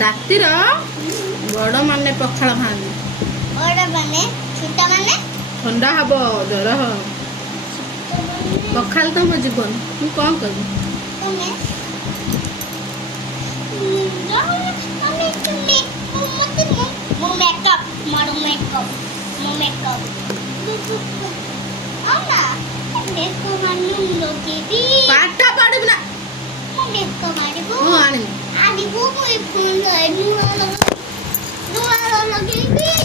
ରାତିର ବଡ଼ ମାନେ ପଖାଳ ଖାଆନ୍ତି। ବଡ଼ ମାନେ ଛୋଟ ମାନେ ଥଣ୍ଡା ହବ, ଜ୍ୱର ହବ। ପଖାଳ ତମ ଜୀବନ। ମୁଁ କ'ଣ କରିବି? ତମେ ମୋ ମେକଅପ୍ ପାଠ ପଢିବୁ ନା। ମୁଁ ଆଣିବି। ଆଣିବୁ ମୁଁ ଲଗେଇବି